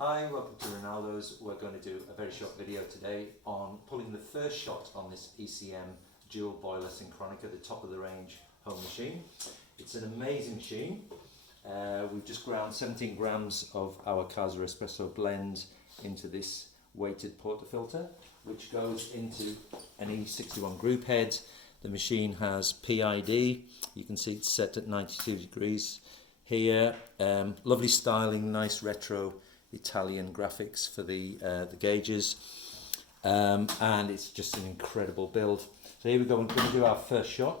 Hi, welcome to Ronaldo's. We're going to do a very short video today on pulling the first shot on this ECM dual boiler Synchronika, the top of the range home machine. It's an amazing machine. We've just ground 17 grams of our Casa espresso blend into this weighted portafilter, which goes into an E61 group head. The machine has PID. You can see it's set at 92 degrees here. Lovely styling, nice retro Italian graphics for the gauges, and it's just an incredible build. So here we go. We're going to do our first shot.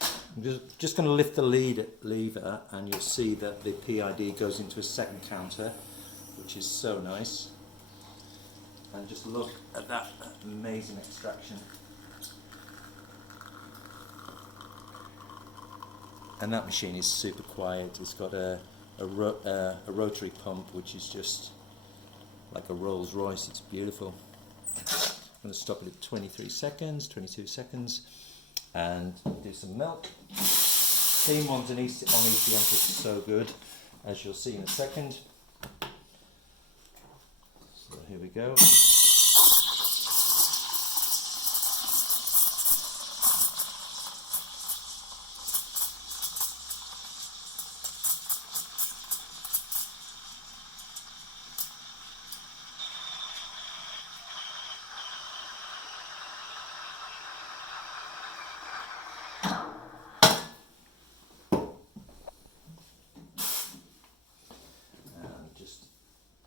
I'm just going to lift the lever, and you'll see that the PID goes into a second counter, which is so nice. And just look at that amazing extraction. And that machine is super quiet. It's got a rotary pump, which is just like a Rolls Royce. It's beautiful. I'm going to stop it at 22 seconds, and do some milk. Steam ones on ECM is so good, as you'll see in a second. So here we go.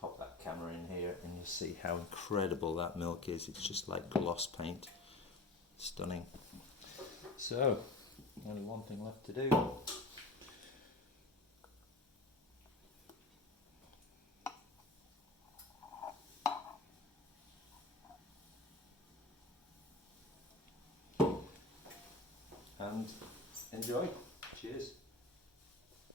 Pop that camera in here and you'll see how incredible that milk is. It's just like gloss paint. Stunning. So, only one thing left to do. And enjoy. Cheers.